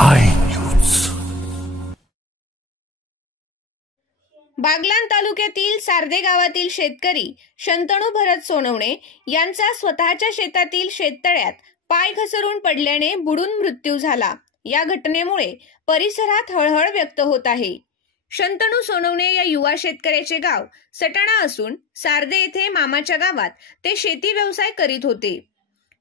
I news. Baglan तालुक्यातील सार्दे गावातील शेतकरी शंतनू भरत सोनवणे यांचा स्वतःच्या शेतातील शेततळ्यात पाय घसरून पडल्याने बुडून मृत्यू झाला. या घटनेमुळे परिसरात हळहळ व्यक्त होत आहे. शंतनू सोनवणे या युवा शेतकऱ्याचे गाव सटाणा असून सार्दे येथे मामाच्या गावात ते शेती व्यवसाय करीत होते.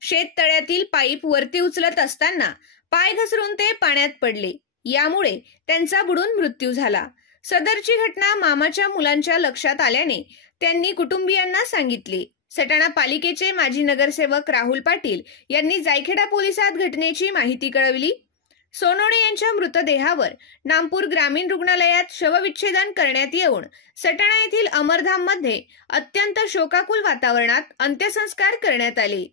शेततळ्यातील पाईप वरती उचलत असताना पाय घसरून ते पाण्यात पडले. यामुळे त्यांचा बुडून मृत्यू झाला. सदरची घटना मामाच्या मुलांच्या लक्षात आल्याने त्यांनी कुटुंबियांना सांगितले. सटाणा पालिकेचे माजी नगरसेवक राहुल पाटील यांनी जायखेडा पोलिसात घटनेची माहिती कळवली. सोनवणे यांच्या मृतदेहावर नामपूर ग्रामीण रुग्णालयात शवविच्छेदन करण्यात येऊन सटाणा येथील अमरधाममध्ये अत्यंत शोकाकुल वातावरणात अंत्यसंस्कार करण्यात आले.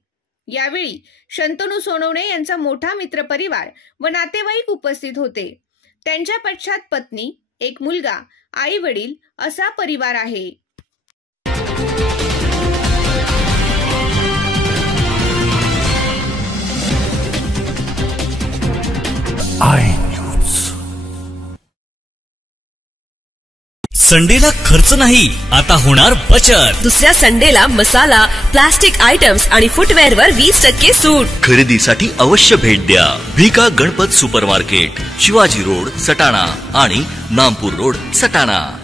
यावेळी शंतनू सोनवणे यांचा मोठा मित्रपरिवार व नातेवाईक उपस्थित होते. त्यांच्या पश्चात पत्नी, एक मुलगा, आई वडील असा परिवार आहे. I news. संडेला खर्च नाही, आता होणार बचत. दुसऱ्या संडेला मसाला, प्लास्टिक आयटम्स आणि फुटवेअर वर 20% सूट. खरेदीसाठी अवश्य भेट द्या. भिका गणपत सुपरमार्केट, शिवाजी रोड सटाणा आणि नामपूर रोड सटाणा.